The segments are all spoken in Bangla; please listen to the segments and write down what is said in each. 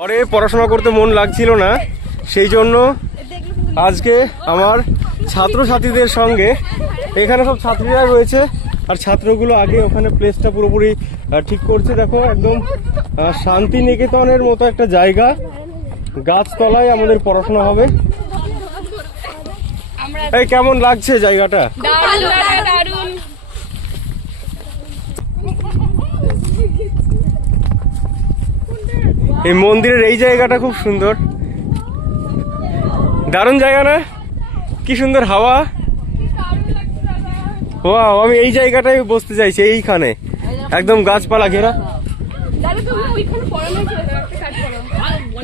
ঘরে পড়াশোনা করতে মন লাগছিল না, সেই জন্য আজকে আমার ছাত্রছাত্রীদের সঙ্গে, এখানে সব ছাত্রীরা রয়েছে, আর ছাত্রগুলো আগে ওখানে প্লেসটা পুরোপুরি ঠিক করছে। দেখো, একদম শান্তিনিকেতনের মতো একটা জায়গা। গাছতলায় আমাদের পড়াশোনা হবে। এই কেমন লাগছে জায়গাটা দারুণ দারুণ এই মন্দিরের এই জায়গাটা খুব সুন্দর। দারুণ জায়গা না? কি সুন্দর হাওয়া। ওয়াও আমি এই জায়গাটায় বসতে চাইছি, এইখানে। একদম গাছপালা ঘেরা।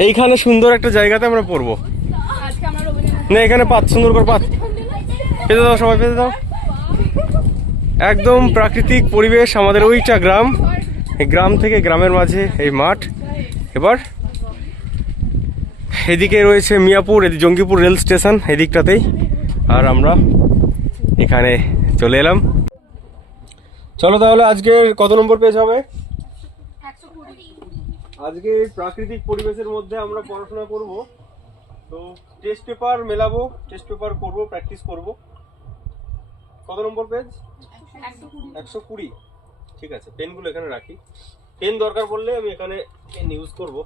এইখানে সুন্দর একটা জায়গাতে আমরা পড়ব। না, এখানে পাত সুন্দর করে পাত পেতে দাও সবাই, পেতে দাও। একদম প্রাকৃতিক পরিবেশ আমাদের ওইটা গ্রাম। এই গ্রাম থেকে গ্রামের মাঝে এই মাঠ। এবার এদিকে রয়েছে মিয়াপুর জঙ্গিপুর রেল স্টেশন এদিকটাতেই। আর আমরা এখানে চলে এলাম। চলো তাহলে আজকে কত নম্বর পেজ হবে? আজকে প্রাকৃতিক পরিবেশের মধ্যে আমরা পড়াশোনা করব। তো টেস্ট পেপার মেলাবো টেস্ট পেপার করব প্র্যাকটিস করব। কত নম্বর পেজ একশো কুড়ি। ঠিক আছে পেনগুলো এখানে রাখি। পেন দরকার পড়লে আমি এখানে পেন ইউজ করব।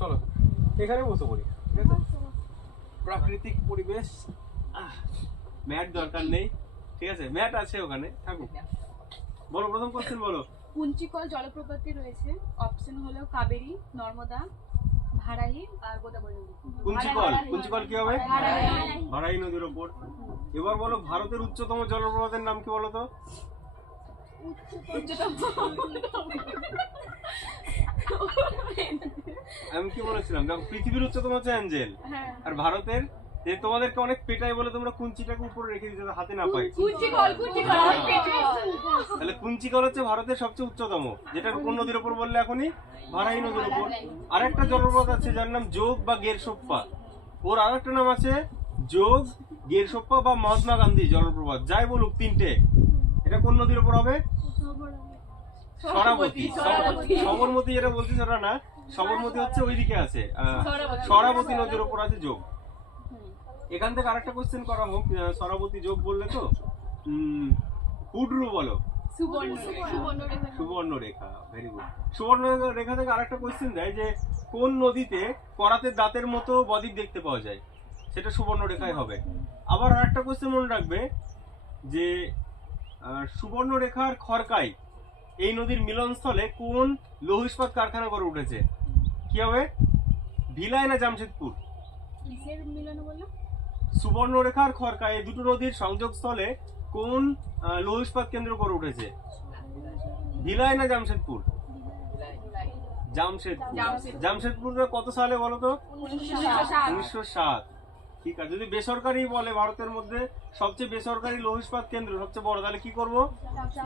চলো এখানে বসে পড়ি ঠিক আছে? প্রাকৃতিক পরিবেশ ম্যাট দরকার নেই ঠিক আছে? ম্যাট আছে ওখানে থাকুক বলো প্রথম কোশ্চেন বলো। কুঞ্চিকল জলপ্রপাতি রয়েছে অপশন হলো কাবেরী নর্মদা ভাড়াই আর গোদাবরী কুঞ্চিকল কুঞ্চিকল কি হবে? ভাড়াই নদীর ওপর এবার বলো ভারতের উচ্চতম জলপ্রপাতের নাম কি বলো তো? আমি কি বলেছিলাম? দেখো পৃথিবীর উচ্চতম হচ্ছে অ্যাঞ্জেল। হ্যাঁ। আর ভারতের যে তোমাদেরকে অনেক পেটাই বলে তোমরা কুঞ্চিটাকে উপরে রেখে দিতে হাতে না পাই কুঞ্চিকল তাহলে কুঞ্চিকল হচ্ছে ভারতের সবচেয়ে উচ্চতম যেটা কোন নদীর উপর বললে এখনই? ভাড়াই নদীর উপর। আরেকটা জলপ্রপাত আছে যার নাম যোগ বা গেরসোপ্পা। ওর আরেকটা নাম আছে যোগ গেরসোপ্পা বা মহাত্মা গান্ধী জলপ্রপাত। যাই বলুক তিনটে। এটা কোন নদীর উপর হবে? সরাবতী। সবরমতী যেটা বলছি সেটা না? সবরমতী হচ্ছে ওইদিকে আছে। সরাবতী। নদীর উপর আছে যোগ। এখান থেকে আরেকটা কোশ্চেন করা হোক সরাবতী যোগ বললে তো? উম, হুডরু বলো। সুবর্ণ সুবর্ণ রেখা। রেখা। ভেরি গুড সুবর্ণ থেকে আরেকটা কোশ্চেন দেয় যে কোন নদীতে করাতের দাঁতের মতো বদ্বীপ দেখতে পাওয়া যায়? সেটা সুবর্ণ রেখায় হবে। আবার আরেকটা কোশ্চেন মনে রাখবে যে আহ, সুবর্ণ রেখার খরকাই এই নদীর মিলনস্থলে কোন লৌহ ইস্পাত কারখানা করে উঠেছে? কি হবে? ভিলাই না জামশেদপুর? সুবর্ণরেখার মিলন বলল? সুবর্ণ রেখার খরকায় এই দুটো নদীর সংযোগস্থলে কোন লৌহ ইস্পাত কেন্দ্র করে উঠেছে? ভিলাই না জামশেদপুর? জামশেদপুর। জামশেদপুর। জামশেদপুর কত সালে বলো তো? উনিশশো সাত। ঠিক আছে। যদি বেসরকারি বলে ভারতের মধ্যে সবচেয়ে বেসরকারি লৌহ ইস্পাত কেন্দ্র সবচেয়ে বড় তাহলে কি করব?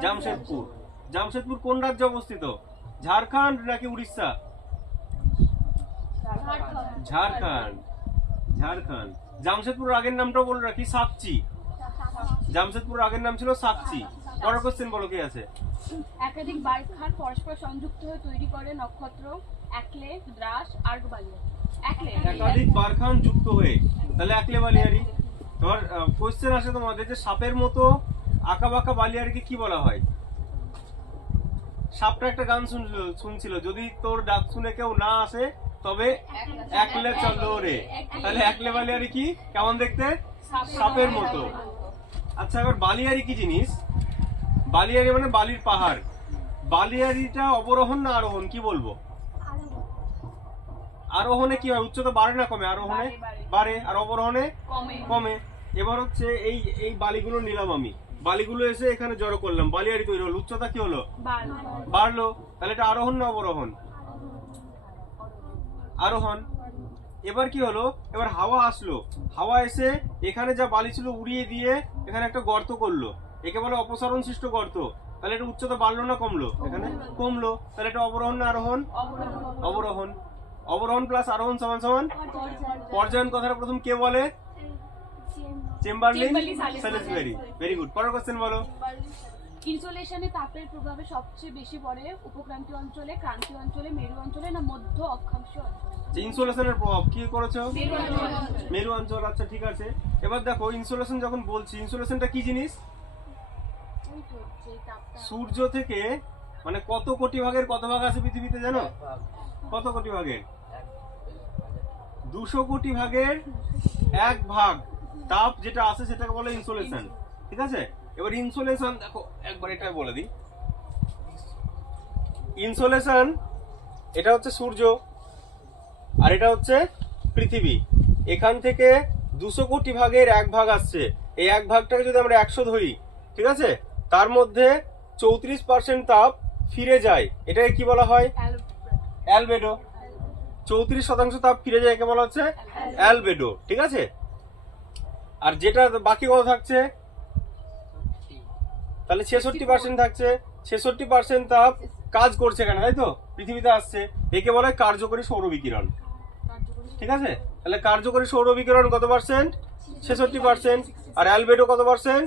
জামশেদপুর। জামশেদপুর কোন রাজ্যে অবস্থিত? ঝাড়খণ্ড নাকি উড়িষ্যা? ঝাড়খণ্ড। ঝাড়খণ্ড। জামশেদপুর আগের নামটা বলে রাখি সাকচি জামশেদপুর আগের নাম ছিল সাকচি পরের কোশ্চেন বলো কি আছে? একাধিক বারিখার পরস্পর সংযুক্ত হয়ে তৈরি করে নক্ষত্র একলে দ্রাস আর্গবালিয়া একলে একাধিক বারখান যুক্ত হয়ে। তাহলে একলে বালিয়ারি। তোমার কোশ্চেন আসে তোমাদের যে সাপের মতো আঁকা বাঁকা বালিয়ারিকে কি বলা হয়? সাপটা একটা গান শুনছিল শুনছিল। যদি তোর ডাক শুনে কেউ না আসে তবে একলে চলো রে তাহলে একলে বালিয়ারি কি? কেমন দেখতে? সাপের মতো। আচ্ছা এবার বালিয়ারি কি জিনিস? বালিয়ারি মানে বালির পাহাড়। বালিয়ারিটা অবরোহণ না আরোহণ কি বলব? আরোহণে কি হয়? উচ্চতা বাড়ে না কমে? আরোহণে বাড়ে, আর অবরোহণে কমে। কমে। এবার হচ্ছে এই এই বালিগুলো নিলাম আমি। বালিগুলো এসে এখানে জড়ো করলাম। বালিয়ারি তৈরি হলো। উচ্চতা কি হলো? বাড়লো। তাহলে এটা আরোহণ না অবরোহণ? আরোহণ। এবার কি হলো? এবার হাওয়া আসলো। হাওয়া এসে এখানে যা বালি ছিল উড়িয়ে দিয়ে এখানে একটা গর্ত করল। একে বলে অপসারণ সৃষ্ট গর্ত। তাহলে এটা উচ্চতা বাড়লো না কমলো? এখানে কমলো। তাহলে এটা অবরোহণ না আরোহণ? অবরোহণ। অবরোহণ প্লাস আরোহণ সমান সমান পর্যায়ন কথাটা প্রথম কে বলে? চেম্বারলিন। স্যালিসবেরি ভেরি গুড পরের কোশ্চেন বলো। ইনসোলেশনে তাপের প্রভাবে সবচেয়ে বেশি পড়ে উপক্রান্তীয় অঞ্চলে ক্রান্তীয় অঞ্চলে মেরু অঞ্চলে না মধ্য অক্ষাংশ ইনসুলেশনের প্রভাব কি করেছ মেরু অঞ্চল। আচ্ছা ঠিক আছে। এবার দেখো ইনসুলেশন যখন বলছি ইনসুলেশনটা কি জিনিস? সূর্য থেকে মানে কত কোটি ভাগের কত ভাগ আছে পৃথিবীতে জানো? কত কোটি ভাগের? দুশো কোটি ভাগের এক ভাগ তাপ যেটা আছে সেটাকে বলে ইনসুলেশন। ঠিক আছে? এবার ইনসুলেশন দেখো, একবার এটা বলে দিই। ইনসুলেশন এটা হচ্ছে সূর্য, আর এটা হচ্ছে পৃথিবী। এখান থেকে দুশো কোটি ভাগের এক ভাগ আসছে। এই এক ভাগটাকে যদি আমরা একশো ধরি, ঠিক আছে? তার মধ্যে চৌত্রিশ পার্সেন্ট তাপ ফিরে যায়। এটাকে কি বলা হয়? অ্যালবেডো। চৌত্রিশ শতাংশ তাপ ফিরে যায়, একে বলা হচ্ছে অ্যালবেডো, ঠিক আছে? আর যেটা বাকি কত থাকছে তাহলে ছেষট্টি পার্সেন্ট থাকছে। ছেষট্টি পার্সেন্ট তাপ কাজ করছে এখানে তাই তো? পৃথিবীতে আসছে। একে বলা কার্যকরী সৌর বিকিরণ। ঠিক আছে? তাহলে কার্যকরী সৌর বিকিরণ কত পার্সেন্ট ছেষট্টি পার্সেন্ট আর অ্যালবেডো কত পার্সেন্ট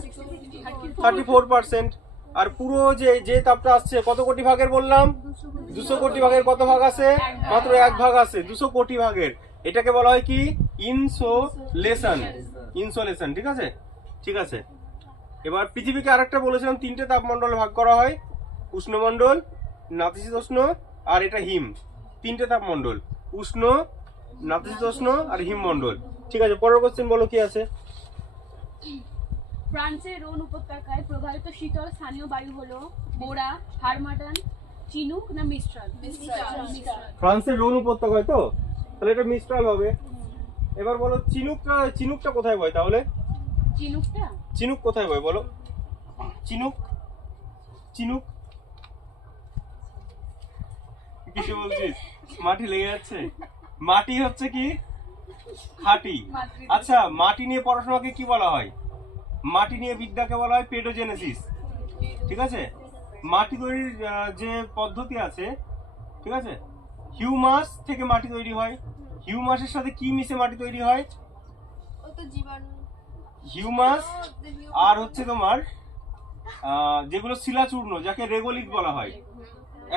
থার্টি ফোর পার্সেন্ট আর পুরো যে যে তাপটা আসছে, কত কোটি ভাগের বললাম? দুশো কোটি ভাগের কত ভাগ আছে? মাত্র এক ভাগ আছে, দুশো কোটি ভাগের। এটাকে বলা হয় কি? ইনসোলেশন। ইনসোলেশন, ঠিক আছে? ঠিক আছে। এবার পৃথিবীকে আরেকটা বলেছিলাম তিনটে তাপমণ্ডলে ভাগ করা হয়। উষ্ণমণ্ডল নাতিশীতোষ্ণ আর এটা হিম। তিনটে তাপমণ্ডল উষ্ণ নাতিশীতোষ্ণ আর হিমমণ্ডল। ঠিক আছে পরের কোশ্চেন বলো কি আছে? ফ্রান্সের রোন উপত্যকায় প্রবাহিত শীতল স্থানীয় বায়ু হলো বোরা হারমাটান চিনুক না মিস্ট্রাল মিস্ট্রাল ফ্রান্সের রোন উপত্যকায় তো? তাহলে এটা মিস্ট্রাল হবে। এবার বলো চিনুকটা চিনুকটা কোথায় বয় তাহলে? চিনুকটা? চিনুক কোথায় বয় বলো? চিনুক? চিনুক? কিছু বলছিস? মাটি লেগে যাচ্ছে? মাটি হচ্ছে কি? খাঁটি। আচ্ছা মাটি নিয়ে পড়াশোনাকে কি বলা হয়? মাটি নিয়ে বিদ্যাকে বলা হয় পেডোজেনেসিস ঠিক আছে? মাটি তৈরির যে পদ্ধতি আছে ঠিক আছে? হিউমাস থেকে মাটি তৈরি হয়। হিউমাসের সাথে কি মিশে মাটি তৈরি হয়? জীবাণু। হিউমাস আর হচ্ছে তোমার যেগুলো শিলাচূর্ণ যাকে রেগোলিত বলা হয়।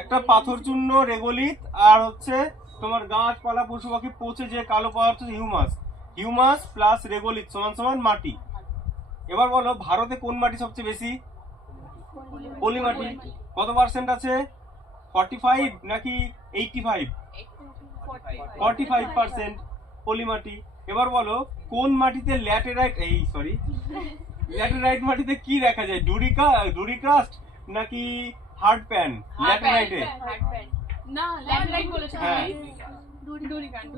একটা পাথর চূর্ণ রেগোলিত আর হচ্ছে তোমার গাছপালা পশু পাখি পচে যে কালো পদার্থ হিউমাস হিউমাস প্লাস রেগোলিত সমান সমান মাটি। এবার বলো ভারতে কোন মাটি সবচেয়ে বেশি? পলি মাটি। কত পার্সেন্ট আছে? ফর্টি ফাইভ নাকি eighty five forty five percent পলিমাটি এবার বলো কোন মাটিতে ল্যাটেরাইট এই সরি ল্যাটেরাইট মাটিতে কি দেখা যায়? ডুরিকা ডুরিক্রাস্ট নাকি হার্ড প্যান? ল্যাটেরাইটে? না ল্যাটেরাইট বলেছ হ্যাঁ।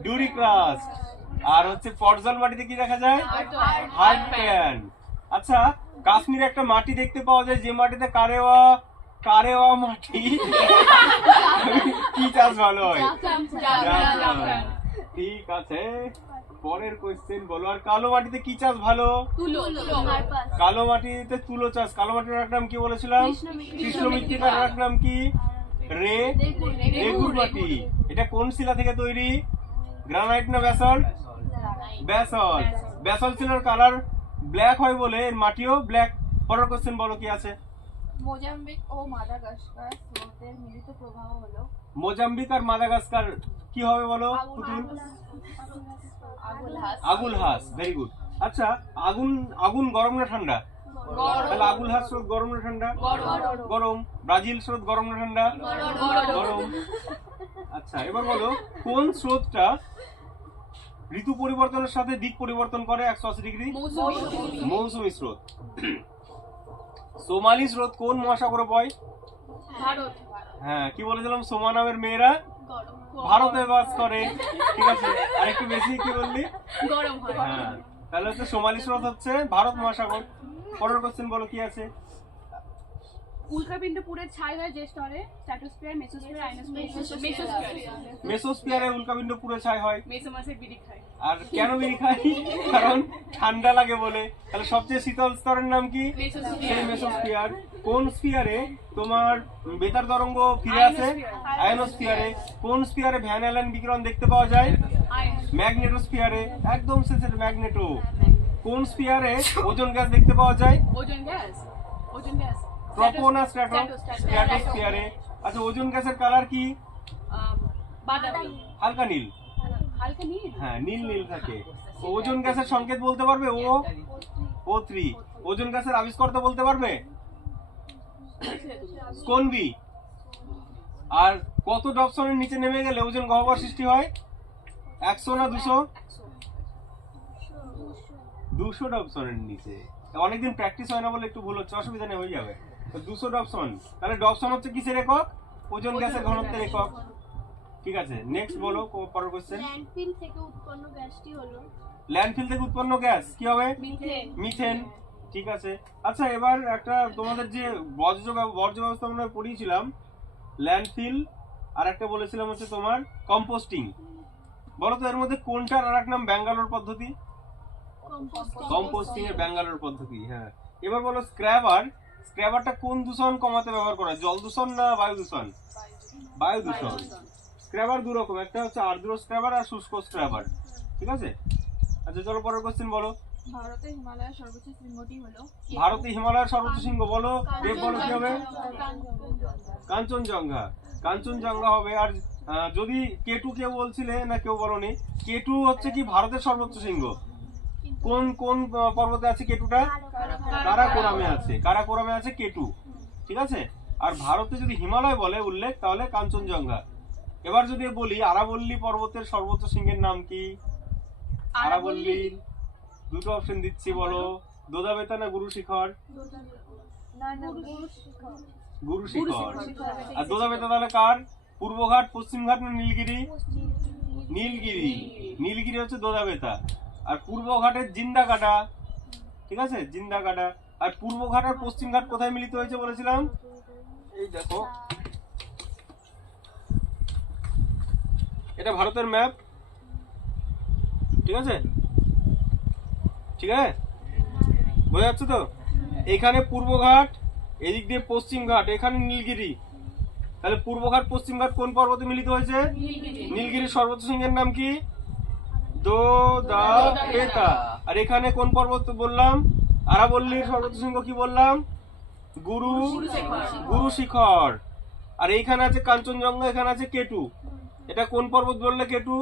ডুরিক্রাস্ট আর হচ্ছে পটজল মাটিতে কি দেখা যায়? Hard pan. আচ্ছা কাশ্মীরে একটা মাটি দেখতে পাওয়া যায় যে মাটিতে কারেওয়া কারেওয়া মাটি। কি চাষ ভালো হয়? ঠিক আছে। পরের কোশ্চেন বলো আর কালো মাটিতে কি চাষ ভালো কালো মাটিতে তুলো চাষ কালো মাটির এক নাম কি বলেছিলাম কৃষ্ণ মৃত্তিকার এক নাম কি রে রেগুর মাটি এটা কোন শিলা থেকে তৈরি গ্রানাইট না ব্যাসল্ট ব্যাসল্ট ব্যাসল্ট শিলার কালার ব্ল্যাক হয় বলে এর মাটিও ব্ল্যাক পরের কোশ্চেন বলো কি আছে মোজাম্বিক ও মাদাগাস্কার স্রোতের মিলিত প্রবাহ হলো মোজাম্বিক আর মাদাগাস্কার কি হবে বলো পুতুল আগুল হাস। ভেরি গুড আচ্ছা আগুন আগুন গরম না ঠান্ডা? তাহলে আগুল হাস স্রোত গরম না ঠান্ডা? গরম। ব্রাজিল স্রোত গরম না ঠান্ডা? গরম আচ্ছা এবার বলো কোন স্রোতটা ঋতু পরিবর্তনের সাথে দিক পরিবর্তন করে একশো আশি ডিগ্রি? মৌসুমি। স্রোত। সোমালি স্রোত কোন মহাসাগরে বয়? হ্যাঁ কি বলেছিলাম? সোমা নামের মেয়েরা? ভারতে বাস করে ঠিক আছে? আর একটু বেশি কি বললি? গরম হয়। হ্যাঁ তাহলে হচ্ছে সোমালি স্রোত হচ্ছে ভারত মহাসাগর। পরের কোশ্চেন বলো কি আছে? উল্কাপিণ্ড পুড়ে ছাই হয় যে স্তরে স্ট্র্যাটোস্ফিয়ার মেসোস্ফিয়ার আয়নোস্ফিয়ার মেসোস্ফিয়ার। মেসোস্ফিয়ারে। উল্কাপিণ্ড পুরো ছাই হয়। মেসো মাসের বিড়ি খায় আর কেন বিড়ি খাই কারণ ঠান্ডা লাগে বলে। তাহলে সবচেয়ে শীতল স্তরের নাম কি? সেই মেসোস্ফিয়ার। কোন স্ফিয়ারে তোমার বেতার তরঙ্গ ফিরে আসে? আয়নোস্ফিয়ারে কোন স্ফিয়ারে ভ্যান অ্যালেন বিকিরণ দেখতে পাওয়া যায়? আয়ন ম্যাগনেটোস্ফিয়ারে। একদম শেষের ম্যাগনেটো। কোন স্ফিয়ারে ওজন গ্যাস দেখতে পাওয়া যায়? Ozone gas? Ozone gas. Tropo না স্ট্র্যাটো স্ট্র্যাটোস্ফিয়ারে আচ্ছা ওজন গ্যাসের কালার কি হালকা নীল। হালকা নীল? হ্যাঁ নীল নীল থাকে। তো ওজন গ্যাসের সংকেত বলতে পারবে? ও ও থ্রি ওজন গ্যাসের আবিষ্কর্তা বলতে পারবে? কোন বি? আর কত ডপসনের নিচে নেমে গেলে ওজন গহ্বর সৃষ্টি হয়? একশো না দুশো? দুশো ডপসনের নিচে। অনেকদিন প্র্যাকটিস হয় না বলে একটু ভুল হচ্ছে অসুবিধা নেই হয়ে যাবে। দুশো ডপসন তাহলে ডপসন হচ্ছে কিসের একক? ওজন গ্যাসের ঘনত্বের একক। ঠিক আছে নেক্সট বলো পরের কোশ্চেন ল্যান্ডফিল থেকে উৎপন্ন গ্যাসটি হলো ল্যান্ডফিল থেকে উৎপন্ন গ্যাস কি হবে? মিথেন। মিথেন। ঠিক আছে। আচ্ছা এবার একটা তোমাদের যে বর্জ্য ব্যব- বর্জ্য ব্যবস্থা আমরা পড়িয়েছিলাম ল্যান্ডফিল আর একটা বলেছিলাম হচ্ছে তোমার কম্পোস্টিং বলো তো এর মধ্যে কোনটার আর এক নাম ব্যাঙ্গালোর পদ্ধতি? কম্পোস্টিং এর ব্যাঙ্গালোর পদ্ধতি হ্যাঁ। এবার বলো স্ক্র্যাবার স্ক্র্যাবারটা কোন দূষণ কমাতে ব্যবহার করা হয়? জল দূষণ না বায়ু দূষণ? বায়ু দূষণ। স্ক্র্যাবার দু রকম। একটা হচ্ছে আর্দ্র স্ক্র্যাবার আর শুষ্ক স্ক্র্যাবার ঠিক আছে? আচ্ছা চলো পরের কোশ্চেন বলো। ভারতে হিমালয়ের সর্বোচ্চ শৃঙ্গটি হলো ভারতে হিমালয়ের সর্বোচ্চ শৃঙ্গ বলো। দেব বলো কি হবে? কাঞ্চনজঙ্ঘা। কাঞ্চনজঙ্ঘা হবে। আর যদি কেটু কেউ বলছিলে না কেউ বলনি কেটু হচ্ছে কি ভারতের সর্বোচ্চ শৃঙ্গ? কোন কোন পর্বতে আছে কেটুটা? কারাকোরামে আছে। কারাকোরামে আছে কেটু। ঠিক আছে? আর ভারতে যদি হিমালয় বলে উল্লেখ তাহলে কাঞ্চনজঙ্ঘা। এবার যদি বলি আরাবল্লী পর্বতের সর্বোচ্চ শৃঙ্গের নাম কি? আরাবল্লী। দুটো অপশন দিচ্ছি বলো। দোদাবেতা না গুরু শিখর। গুরু শিখর। আর দোদাবেতা তাহলে কার? পূর্বঘাট পশ্চিমঘাট না নীলগিরি? নীলগিরি। নীলগিরি হচ্ছে দোদাবেতা। আর পূর্বঘাটের জিন্দা কাটা ঠিক আছে? জিন্দা কাটা। আর পূর্বঘাট আর পশ্চিমঘাট কোথায় মিলিত হয়েছে বলেছিলাম? এই দেখো। এটা ভারতের ম্যাপ। ঠিক আছে? ঠিক আছে? বোঝা যাচ্ছে তো? এখানে পূর্বঘাট এদিক দিয়ে পশ্চিমঘাট এখানে নীলগিরি। তাহলে পূর্বঘাট পশ্চিমঘাট কোন পর্বতে মিলিত হয়েছে? নীলগিরি। সর্বোচ্চ সিংহের নাম কি? দো দা পেতা আর এখানে কোন পর্বত বললাম? আরাবল্লীর সর্বোচ্চ শৃঙ্গ কি বললাম? গুরু গুরু শিখর। আর এইখানে আছে কাঞ্চনজঙ্ঘা এখানে আছে কেটু। এটা কোন পর্বত বললে কেটু?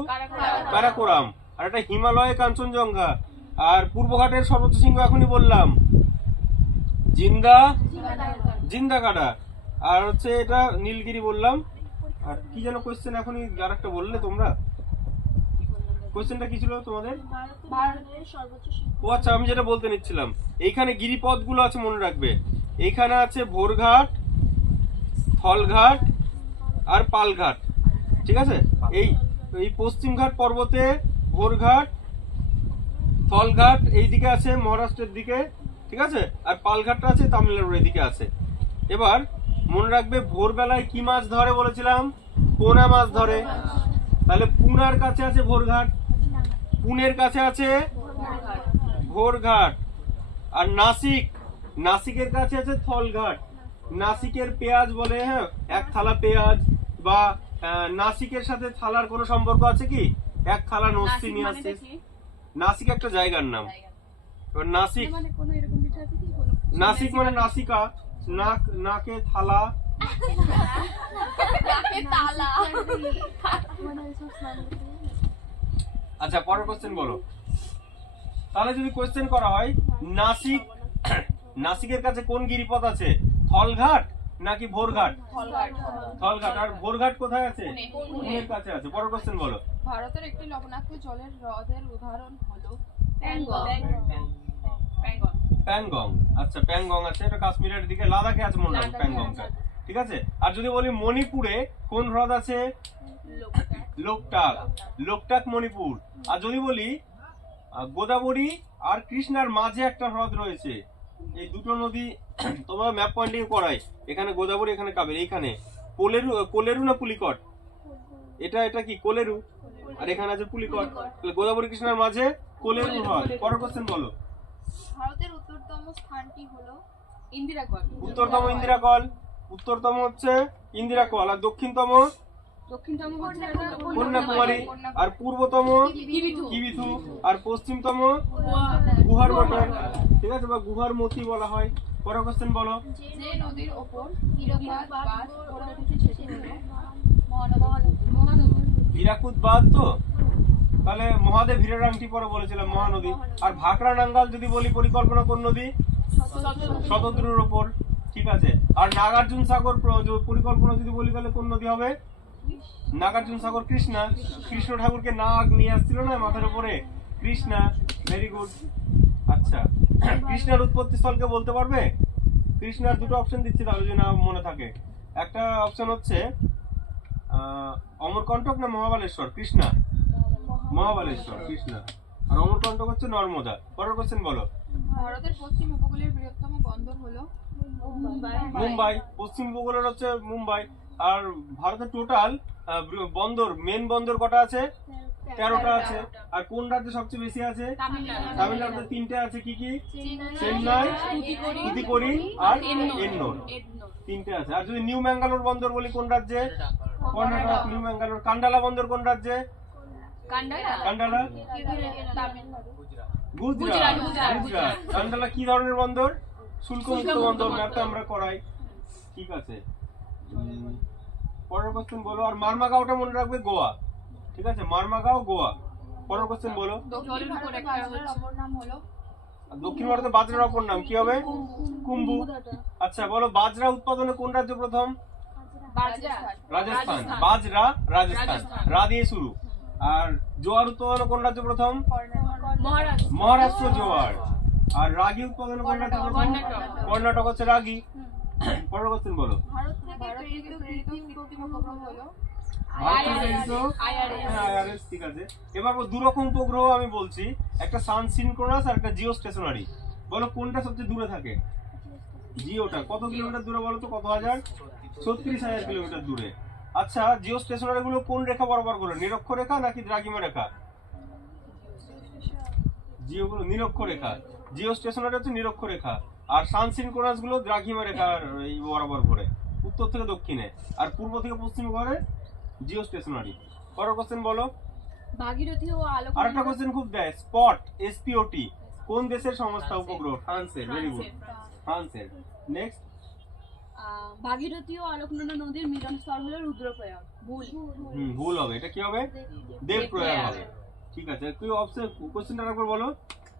কারাকোরাম। আর এটা হিমালয় কাঞ্চনজঙ্ঘা। আর পূর্বঘাটের সর্বোচ্চ শৃঙ্গ এখনই বললাম। জিন্দা? জিন্দাকাটা আর হচ্ছে এটা নীলগিরি বললাম। আর কি যেন কোয়েশ্চেন এখনই আর একটা বললে তোমরা? কোয়েশ্চেনটা কি ছিল তোমাদের? ভারতের সর্বোচ্চ শৃঙ্গ ও আচ্ছা আমি যেটা বলতে নিচ্ছিলাম এইখানে গিরিপথগুলো আছে মনে রাখবে। এইখানে আছে ভোরঘাট থলঘাট আর পালঘাট ঠিক আছে? এই এই পশ্চিমঘাট পর্বতে ভোরঘাট থলঘাট এইদিকে আছে মহারাষ্ট্রের দিকে ঠিক আছে? আর পালঘাটটা আছে তামিলনাড়ুর এদিকে আছে। এবার মনে রাখবে ভোরবেলায় কি মাছ ধরে বলেছিলাম? পোনা মাছ ধরে। তাহলে পুনার কাছে আছে ভোরঘাট পুনের কাছে আছে? ভোরঘাট আর নাসিক নাসিকের কাছে আছে থলঘাট। নাসিকের পেঁয়াজ বলে হ্যাঁ এক থালা পেঁয়াজ বা নাসিকের সাথে থালার কোনো সম্পর্ক আছে কি? এক থালা নস্যি নিয়ে আসছে নাসিক একটা জায়গার নাম। এবার নাসিক। মানে কোনো এরকম কিছু আছে কি? কোনো নাসিক মানে নাসিকা নাক নাকে থালা। তালা মানে এসব স্নান করতে যায়। আচ্ছা পরের কোশ্চেন বলো। তাহলে যদি কোশ্চেন করা হয় নাসিক নাসিকের কাছে কোন গিরিপথ আছে? থলঘাট নাকি ভোরঘাট? থলঘাট। আর ভোরঘাট কোথায় আছে? পুনের কাছে আছে। পরের কোশ্চেন বলো। ভারতের একটি লবণাক্ত জলের হ্রদের উদাহরণ হলো প্যাংগং। প্যাংগং। প্যাংগং। আচ্ছা প্যাংগং আছে। এটা কাশ্মীরের দিকে। লাদাখে আছে মনে হয় প্যাংগংটা ঠিক আছে? আর যদি বলি মণিপুরে কোন হ্রদ আছে? লোকটাক লোকটাক মণিপুর। আর যদি বলি গোদাবরী আর কৃষ্ণার মাঝে একটা হ্রদ রয়েছে। এই দুটো নদী তোমার ম্যাপ পয়েন্টিং করাই এখানে গোদাবরী এখানে কাবেরী এখানে কোলেরু কোলেরু না পুলিকট? এটা এটা কি কোলেরু? আর এখানে আছে পুলিকট। তাহলে গোদাবরী কৃষ্ণার মাঝে কোলেরু হ্রদ। পরের কোশ্চেন বলো। ভারতের উত্তরতম স্থানটি হলো ইন্দিরা কল। উত্তরতম ইন্দিরা কল। উত্তরতম হচ্ছে ইন্দিরা কল। আর দক্ষিণতম কন্যাকুমারী। আর পূর্বতম কিবিথু আর পশ্চিমতম গুহার মটন ঠিক আছে বা গুহার মতি বলা হয়। পরের কোশ্চেন বলো। যে নদীর ওপর হীরাকুদ বাদ তো? তাহলে মহাদেব হীরের আংটি পরে বলেছিলাম মহানদী। আর ভাকরা নাঙ্গাল যদি বলি পরিকল্পনা কোন নদী? শতদ্রুর ওপর। ঠিক আছে। আর নাগার্জুন সাগর প্র- পরিকল্পনা যদি বলি তাহলে কোন নদী হবে? নাগার্জুন সাগর কৃষ্ণা কৃষ্ণ ঠাকুরকে নাগ নিয়ে আসছিল না মাথার উপরে? কৃষ্ণা ভেরি গুড আচ্ছা কৃষ্ণার উৎপত্তি স্থলকে বলতে পারবে? কৃষ্ণার দুটো অপশন দিচ্ছি তাহলে যদি না মনে থাকে। একটা অপশন হচ্ছে অমরকণ্টক না মহাবালেশ্বর? কৃষ্ণা। মহাবালেশ্বর কৃষ্ণা। আর অমরকণ্টক হচ্ছে নর্মদা। পরের কোশ্চেন বলো। ভারতের পশ্চিম উপকূলের বৃহত্তম বন্দর হলো মুম্বাই। পশ্চিম উপকূলের হচ্ছে মুম্বাই। আর ভারতের টোটাল বন্দর মেন বন্দর কটা আছে? তেরোটা আছে। আর কোন রাজ্যে সবচেয়ে বেশি আছে? তামিলনাড়ুতে তিনটে আছে কি কি? চেন্নাই। তুতিকোরিন আর এন্নোর। তিনটে আছে। আর যদি নিউ ম্যাঙ্গালোর বন্দর বলি কোন রাজ্যে? কর্ণাটক। নিউ ম্যাঙ্গালোর। কান্ডালা বন্দর কোন রাজ্যে? কান্ডালা? গুজরাট। গুজরাট, কান্ডালা কি ধরনের বন্দর? শুল্ক মুক্ত শুল্কমুক্ত বন্দর। ম্যাপটা আমরা করাই। ঠিক আছে। পরের কোশ্চেন বলো আর মারমাগাঁওটা মনে রাখবে গোয়া। ঠিক আছে? মারমাগাঁও গোয়া। পরের কোশ্চেন বলো। দক্ষিণ ভারতের বাজরার অপর নাম আর দক্ষিণ ভারতে বাজরার অপর নাম কি হবে? কুম্বু। আচ্ছা বলো বাজরা উৎপাদনে কোন রাজ্য প্রথম? রাজস্থান। বাজরা রাজস্থান। রা দিয়ে শুরু। আর জোয়ার উৎপাদনে কোন রাজ্য প্রথম? মহারাষ্ট্র জোয়ার। আর রাগি উৎপাদনে কোন রাজ্য প্রথম? কর্ণাটক। কর্ণাটক হচ্ছে রাগি। পরের কোশ্চেন বলো। ভারত থেকে প্রেরিত কৃত্রিম উপগ্রহ হলো হ্যাঁ, ঠিক আছে। এবার বলো দু উপগ্রহ আমি বলছি একটা সান সিনক্রোনাস আর একটা জিও স্টেশনারি বলো কোনটা সবচেয়ে দূরে থাকে? জিওটা কত কিলোমিটার দূরে বলো তো কত হাজার? ছত্রিশ হাজার কিলোমিটার দূরে। আচ্ছা জিও স্টেশনারি গুলো কোন রেখা বরাবরগুলো নিরক্ষ রেখা নাকি দ্রাঘিমা রেখা? জিও গুলো নিরক্ষ রেখা। জিও স্টেশনারি হচ্ছে নিরক্ষ রেখা। আর সান সিনক্রোনাসগুলো দ্রাঘিমা রেখার এই বরাবর করে উত্তর থেকে দক্ষিণে। আর পূর্ব থেকে পশ্চিম করে জিও স্টেশনারি। পরের কোশ্চেন বলো। ভাগীরথী ও আলোক আরেকটা কোশ্চেন খুব দেয়। স্পট এসপিওটি কোন দেশের সংস্থা উপগ্রহ ফ্রান্সের ভেরি গুড ফ্রান্সের নেক্সট ভাগীরথী ও আলোকনন্দা নদীর মিলন স্থল হলো রুদ্রপ্রয়াগ। ভুল। ভুল হবে। এটা কি হবে? দেব প্রয়াগ হবে। ঠিক আছে। কি অপশন কোশ্চেনটা একবার বলো।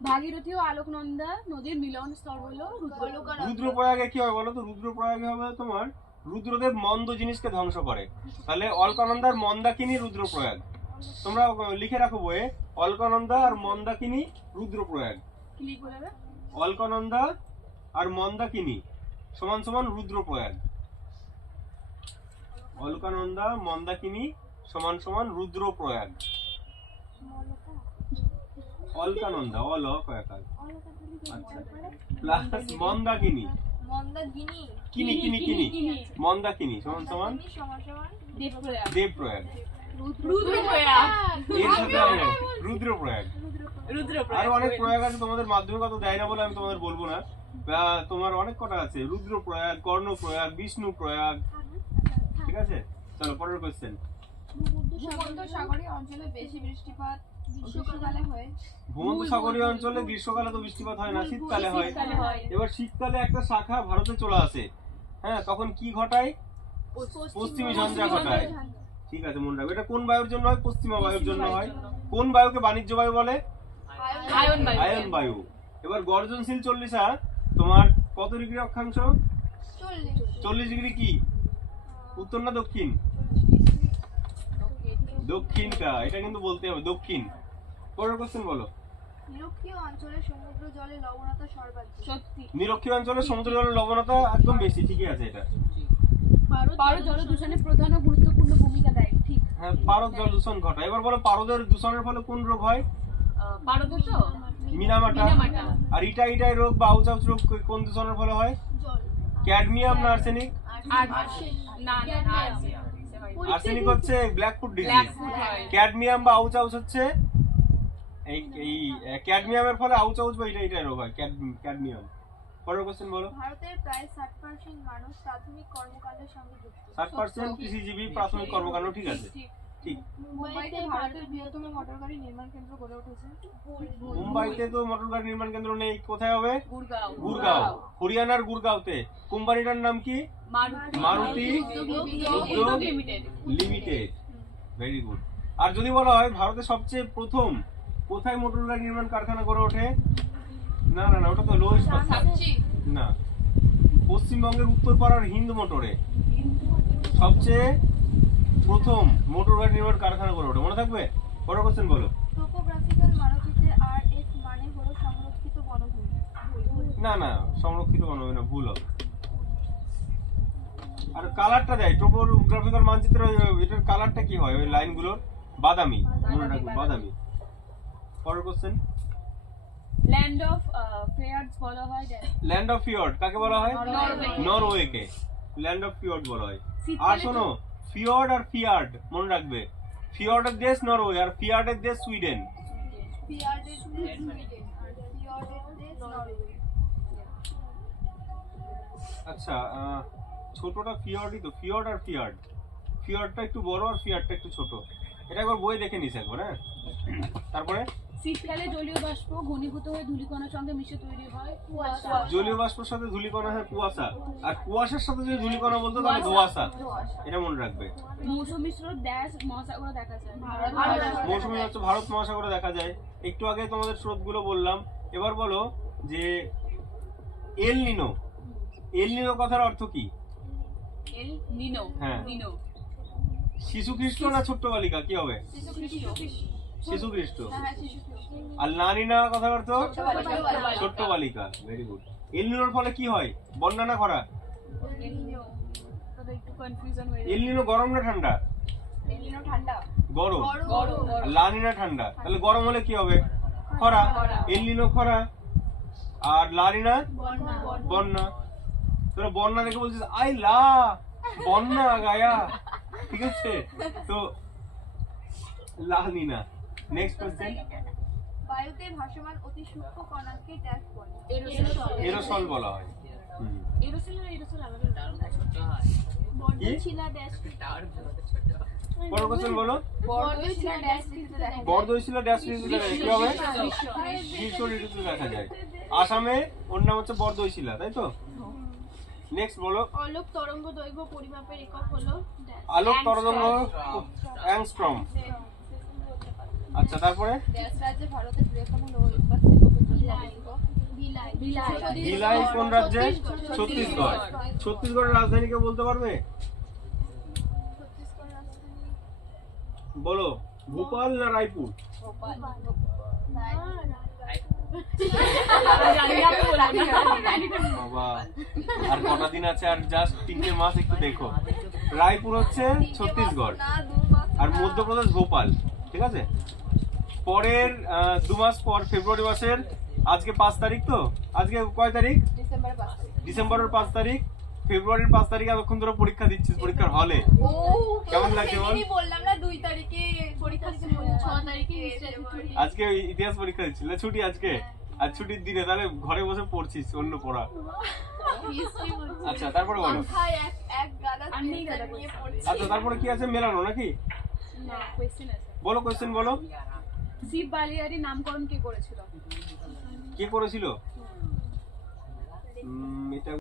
ভাগীরথী ও আলোকনন্দা নদীর মিলন স্থল হলো রুদ্রপ্রয়াগে কি হবে বলো তো রুদ্রপ্রয়াগে হবে তোমার রুদ্রদেব মন্দ জিনিসকে ধ্বংস করে। তাহলে অলকানন্দার মন্দাকিনী রুদ্রপ্রয়াগ। তোমরা লিখে রাখো বইয়ে অলকানন্দা আর মন্দাকিনী রুদ্রপ্রয়াগ। হয়ে অলকানন্দা আর মন্দাকিনী সমান সমান রুদ্রপ্রয়াগ। অলকানন্দা মন্দাকিনী সমান সমান রুদ্রপ্রয়াগ। অলকানন্দা অল কয়াকার আচ্ছা প্লাস মন্দাকিনী মন্দাগিনি কিনি। কিনি কিনি মন্দাকিনী সমান সমান? সমান সমান। দেবপ্রয়াগ। দেবপ্রয়াগ। রুদ্রপ্রয়াগ। এর সাথে রুদ্রপ্রয়াগ। রুদ্রপ্রয়াগ। আরও অনেক প্রয়াগ আছে তোমাদের মাধ্যমিক অত দেয় না বলে আমি তোমাদের বলব না। তোমার অনেক কটা আছে। রুদ্র প্রয়াগ কর্ণ প্রয়াগ বিষ্ণু প্রয়াগ ঠিক আছে? চলো পরের কোশ্চেন ভূমধ্য সাগরীয় অঞ্চলে বেশি বৃষ্টিপাত ভূমধ্য সাগরীয় অঞ্চলে গ্রীষ্মকালে তো বৃষ্টিপাত হয় না শীতকালে হয়। এবার শীতকালে একটা শাখা ভারতে চলে আসে। হ্যাঁ তখন কি ঘটায়? পশ্চিমী ঝঞ্ঝা ঘটায়। ঠিক আছে মনে রাখবে। এটা কোন বায়ুর জন্য হয়? পশ্চিমা বায়ুর জন্য হয়। কোন বায়ুকে বাণিজ্য বায়ু বলে? আয়ন বায়ু। এবার গর্জনশীল চল্লিশা তোমার কত ডিগ্রি অক্ষাংশ? চল্লিশ। ডিগ্রি কি? উত্তর না দক্ষিণ? দক্ষিণটা এটা কিন্তু বলতে হবে দক্ষিণ। পরের কোশ্চেন বলো। নিরক্ষীয় অঞ্চলে সমুদ্র জলে লবণতা সর্বাধিক। সত্যি। নিরক্ষীয় অঞ্চলে সমুদ্র জলের লবণতা একদম বেশি ঠিকই আছে এটা। পারো জল দূষণে প্রধান ও গুরুত্বপূর্ণ ভূমিকা দেয় ঠিক। হ্যাঁ পারদ জল দূষণ ঘটায়। এবার বলো পারদের দূষণের ফলে কোন রোগ হয়? পারদ তো? মিনামাটা। আর ইটা ইটাই রোগ বা আউচাউচ রোগ কোন দূষণের ফলে হয়? ক্যাডমিয়াম না আর্সেনিক? না না না আর্সেনিক। হচ্ছে ব্ল্যাকফুট ব্ল্যাক ডিজিজ। ফুড হয়। ক্যাডমিয়াম বা আউচাউচ হচ্ছে এই এই ক্যাডমিয়ামের ফলে আউচাউচ বা ইটা ইটাই রোগ হয় ক্যাড- ক্যাডমিয়াম পরের কোশ্চেন বলো। ভারতের প্রায় ষাট পার্সেন্ট মানুষ প্রাথমিক কর্মকাণ্ডের সঙ্গে যুক্ত। ষাট পার্সেন্ট কৃষিজীবী প্রাথমিক কর্মকাণ্ড ঠিক আছে। ঠিক। মুম্বাইতে ভারতের বৃহত্তম মোটর নির্মাণ কেন্দ্র গড়ে উঠেছে। মুম্বাইতে তো মোটর গাড়ি নির্মাণ কেন্দ্র নেই কোথায় হবে? গুরগাঁও। গুরগাঁও। হরিয়ানার গুরগাঁওতে। কোম্পানিটার নাম কি? Maruti. Maruti limited. Limited. Very good. আর যদি বলা হয় ভারতের সবচেয়ে প্রথম কোথায় মোটর গাড়ি নির্মাণ কারখানা গড়ে ওঠে? না না না ওটা তো লোহিত না। পশ্চিমবঙ্গের উত্তর পাড়ার হিন্দ মোটরে। সবচেয়ে প্রথম মোটর গাড়ি নির্মাণ কারখানা গড়ে ওঠে। মনে থাকবে? পরের কোশ্চেন বলো? মানে বনভূমি। না না সংরক্ষিত হবে না ভুল হবে। আর কালারটা দেয় টোপোগ্রাফিক্যাল মানচিত্র এটার কালারটা কি হয়? ওই লাইনগুলোর বাদামি মনে রাখবে বাদামি। পরের কোশ্চেন ল্যান্ড অফ ফেয়ার্স বলা হয় ল্যান্ড অফ ফিয়র্ড কাকে বলা হয়? নরওয়ে। নরওয়েকে ল্যান্ড অফ ফিয়র্ড বলা হয়। আর শোনো ফিয়র্ড আর ফিয়ার্ড মনে রাখবে। ফিয়র্ডের দেশ নরওয়ে আর ফিয়ার্ডের দেশ সুইডেন পিয়ার্ডের দেশ সুইডেন আর পিয়ার্ডের দেশ নরওয়ে আচ্ছা আহ, ছোটটা ফিয়র্ডই তো ফিয়র্ড আর ফিয়ার্ড ফিয়র্ডটা একটু বড় আর ফিয়ার্ডটা একটু ছোট। এটা একবার বই দেখে নিস একবার হ্যাঁ? তারপরে? শীতকালে জলীয় বাষ্প ঘনীভূত হয়ে ধূলিকণার সঙ্গে মিশে তৈরি হয় কুয়াশা। জলীয় বাষ্পের সাথে ধূলিকণা হয় কুয়াশা। আর কুয়াশার সাথে যদি ধূলিকণা বলতো তাহলে ধোঁয়াশা। এটা মনে রাখবে। মৌসুমী স্রোত ড্যাশ মহাসাগরে দেখা যায়। মৌসুমী হচ্ছে ভারত মহাসাগরে দেখা যায়। একটু আগে তোমাদের স্রোতগুলো বললাম। এবার বলো যে এল নিনো এল নিনো কথার অর্থ কি? এল নিনো হ্যাঁ। নিনো শিশু খ্রিস্ট না ছোট্ট বালিকা? কি হবে? শিশু খ্রিস্ট আর লানিনা কথার অর্থ ছোট্ট বালিকা ভেরি গুড এল নিনোর ফলে কি হয়? বন্যা না খরা? তবে একটু কনফিউশন হয়ে এল নিনো গরম না ঠান্ডা? ঠান্ডা। গরম। আর লানিনা ঠান্ডা? তাহলে গরম হলে কি হবে? খরা। এল নিনো খরা। আর লানিনা বন্যা। তোরা বন্যা দেখে বলছিস আই লা বন্যা গায়া। ঠিক আছে? তো লানিনা নেক্সট কোশ্চেন বায়ুতে ভাসমান অতি সূক্ষ্ম কণাকে ড্যাশ বলে। এরোসল এরোসল বলা হয়। এরোসল আর এরোসল আলাদা বর্ধশিলা ড্যাশ পরের কোশ্চেন বলো। বর্ধশিলা ড্যাশ। কি হবে গ্রীষ্ম ঋতুতে দেখা যায়। আসামে ওর নাম হচ্ছে বর্ধশিলা তাই তো? নেক্সট বলো। অলোক তরঙ্গ দৈর্ঘ্য পরিমাপের একক হলো আলোক তরঙ্গ অ্যাংস্ট্রম কেন্দ্র বিলাই ভিলাই কোন রাজ্যে? ছত্তিশগড়। ছত্তিশগড়ের রাজধানীকে বলতে পারবে? বলো ভোপাল না রায়পুর? আর কটা দিন আছে? আর জাস্ট তিনটে মাস একটু দেখো। রায়পুর হচ্ছে ছত্তিশগড়। আর মধ্যপ্রদেশ ভোপাল। ঠিক আছে? পরের দু মাস পর ফেব্রুয়ারি মাসের আজকে পাঁচ তারিখ তো? আজকে কয় তারিখ। ডিসেম্বরের পাঁচ তারিখ। ফেব্রুয়ারির পাঁচ তারিখে এতক্ষণ ধরে পরীক্ষা দিচ্ছিস পরীক্ষার হলে। কেমন লাগছে বল? বললাম না দুই তারিখে পরীক্ষা দিতে ছ তারিখে আজকে ওই ইতিহাস পরীক্ষা দিচ্ছিল ছুটি আজকে? আর ছুটির দিনে তাহলে ঘরে বসে পড়ছিস অন্য পড়া। আচ্ছা তারপরে বলো। আচ্ছা তারপরে কি আছে মেলানো নাকি? না কোয়েশ্চেন আছে। বলো কোয়েশ্চেন বলো। শিব বালিয়ারি নামকরণ কে করেছিল? কে করেছিল? এটা